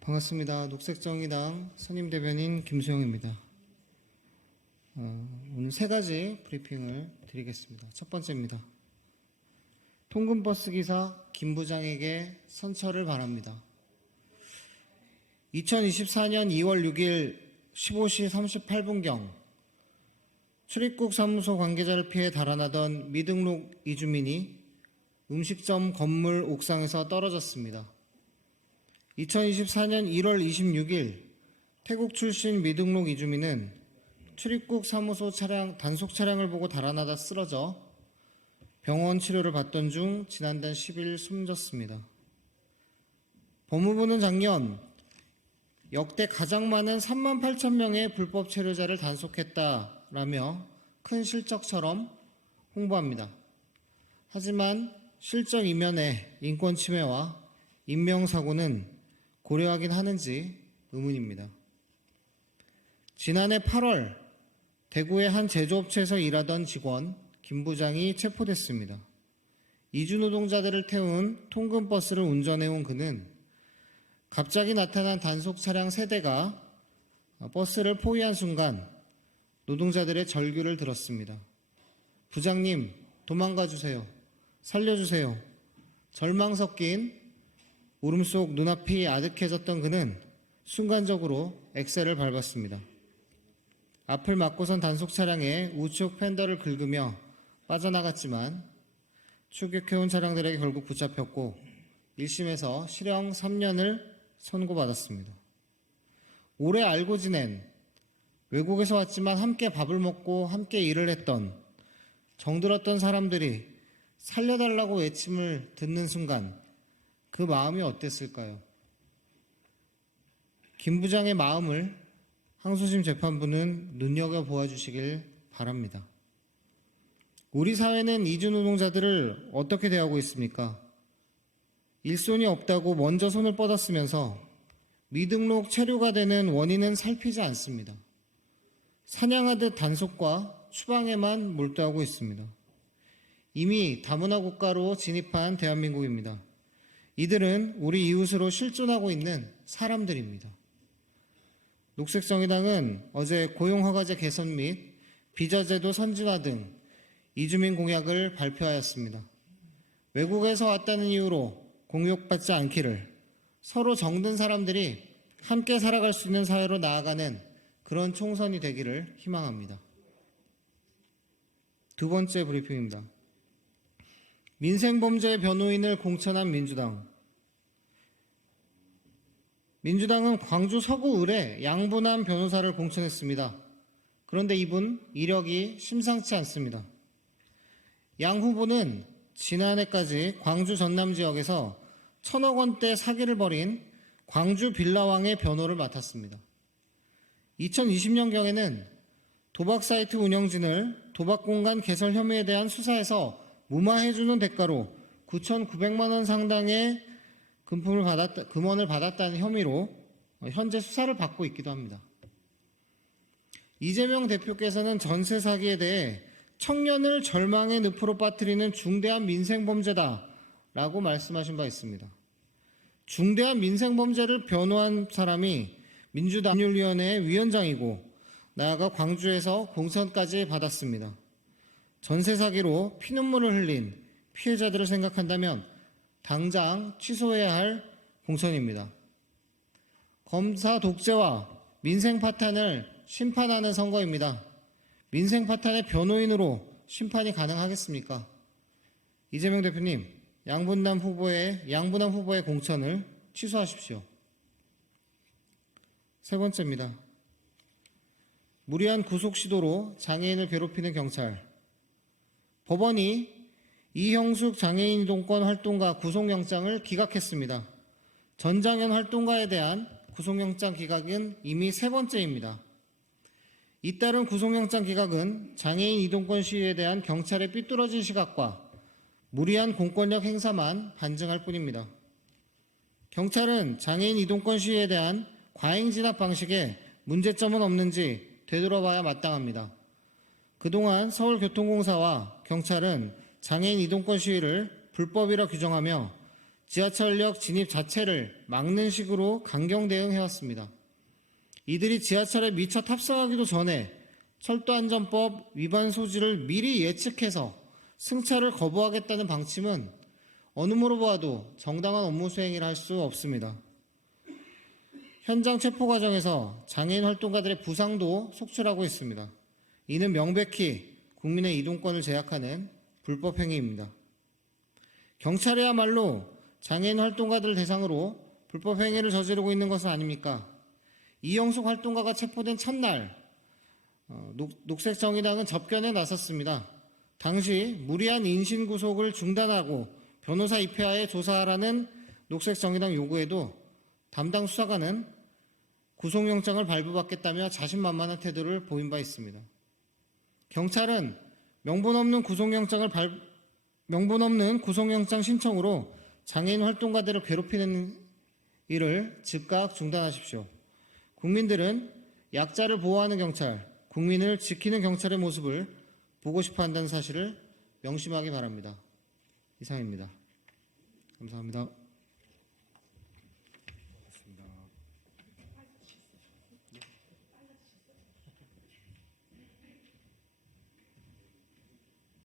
반갑습니다. 녹색정의당 선임대변인 김수영입니다. 오늘 세 가지 브리핑을 드리겠습니다. 첫 번째입니다. 통근버스 기사 김 부장에게 선처를 바랍니다. 2024년 2월 6일 15시 38분경 출입국 사무소 관계자를 피해 달아나던 미등록 이주민이 음식점 건물 옥상에서 떨어졌습니다. 2024년 1월 26일 태국 출신 미등록 이주민은 출입국 사무소 단속 차량을 보고 달아나다 쓰러져 병원 치료를 받던 중 지난달 10일 숨졌습니다. 법무부는 작년 역대 가장 많은 38,000명의 불법 체류자를 단속했다라며 큰 실적처럼 홍보합니다. 하지만 실적 이면에 인권 침해와 인명사고는 고려하긴 하는지 의문입니다. 지난해 8월 대구의 한 제조업체에서 일하던 직원 김 부장이 체포됐습니다. 이주 노동자들을 태운 통근버스를 운전해온 그는 갑자기 나타난 단속 차량 3대가 버스를 포위한 순간 노동자들의 절규를 들었습니다. 부장님, 도망가 주세요. 살려주세요. 절망 섞인 울음 속 눈앞이 아득해졌던 그는 순간적으로 엑셀을 밟았습니다. 앞을 막고선 단속 차량의 우측 팬더를 긁으며 빠져나갔지만 추격해온 차량들에게 결국 붙잡혔고 1심에서 실형 3년을 선고받았습니다. 오래 알고 지낸 외국에서 왔지만 함께 밥을 먹고 함께 일을 했던 정들었던 사람들이 살려달라고 외침을 듣는 순간 그 마음이 어땠을까요? 김 부장의 마음을 항소심 재판부는 눈여겨보아 주시길 바랍니다. 우리 사회는 이주 노동자들을 어떻게 대하고 있습니까? 일손이 없다고 먼저 손을 뻗었으면서 미등록 체류가 되는 원인은 살피지 않습니다. 사냥하듯 단속과 추방에만 몰두하고 있습니다. 이미 다문화 국가로 진입한 대한민국입니다. 이들은 우리 이웃으로 실존하고 있는 사람들입니다. 녹색정의당은 어제 고용허가제 개선 및 비자제도 선진화 등 이주민 공약을 발표하였습니다. 외국에서 왔다는 이유로 공격받지 않기를, 서로 정든 사람들이 함께 살아갈 수 있는 사회로 나아가는 그런 총선이 되기를 희망합니다. 두 번째 브리핑입니다. 민생범죄 변호인을 공천한 민주당. 민주당은 광주 서구을에 양분한 변호사를 공천했습니다. 그런데 이분 이력이 심상치 않습니다. 양 후보는 지난해까지 광주 전남 지역에서 1,000억 원대 사기를 벌인 광주 빌라왕의 변호를 맡았습니다. 2020년경에는 도박 사이트 운영진을 도박공간 개설 혐의에 대한 수사에서 무마해주는 대가로 9,900만 원 상당의 금원을 받았다는 혐의로 현재 수사를 받고 있기도 합니다. 이재명 대표께서는 전세 사기에 대해 청년을 절망의 늪으로 빠뜨리는 중대한 민생범죄다라고 말씀하신 바 있습니다. 중대한 민생범죄를 변호한 사람이 민주당 법률위원회 위원장이고 나아가 광주에서 공천까지 받았습니다. 전세 사기로 피눈물을 흘린 피해자들을 생각한다면 당장 취소해야 할 공천입니다. 검사 독재와 민생 파탄을 심판하는 선거입니다. 민생 파탄의 변호인으로 심판이 가능하겠습니까? 이재명 대표님, 양분남 후보의 공천을 취소하십시오. 세 번째입니다. 무리한 구속 시도로 장애인을 괴롭히는 경찰. 법원이 이형숙 장애인 이동권 활동가 구속영장을 기각했습니다. 전장현 활동가에 대한 구속영장 기각은 이미 세 번째입니다. 잇따른 구속영장 기각은 장애인 이동권 시위에 대한 경찰의 삐뚤어진 시각과 무리한 공권력 행사만 반증할 뿐입니다. 경찰은 장애인 이동권 시위에 대한 과잉 진압 방식에 문제점은 없는지 되돌아봐야 마땅합니다. 그동안 서울교통공사와 경찰은 장애인 이동권 시위를 불법이라 규정하며 지하철역 진입 자체를 막는 식으로 강경 대응해왔습니다. 이들이 지하철에 미처 탑승하기도 전에 철도안전법 위반 소지를 미리 예측해서 승차를 거부하겠다는 방침은 어느 뭐로 보아도 정당한 업무 수행이라 할 수 없습니다. 현장 체포 과정에서 장애인 활동가들의 부상도 속출하고 있습니다. 이는 명백히 국민의 이동권을 제약하는 불법 행위입니다. 경찰이야말로 장애인 활동가들을 대상으로 불법 행위를 저지르고 있는 것은 아닙니까? 이형숙 활동가가 체포된 첫날 녹색정의당은 접견에 나섰습니다. 당시 무리한 인신구속을 중단하고 변호사 입회하에 조사하라는 녹색정의당 요구에도 담당 수사관은 구속영장을 발부받겠다며 자신만만한 태도를 보인 바 있습니다. 경찰은 명분 없는 구속영장 신청으로 장애인 활동가들을 괴롭히는 일을 즉각 중단하십시오. 국민들은 약자를 보호하는 경찰, 국민을 지키는 경찰의 모습을 보고 싶어 한다는 사실을 명심하기 바랍니다. 이상입니다. 감사합니다.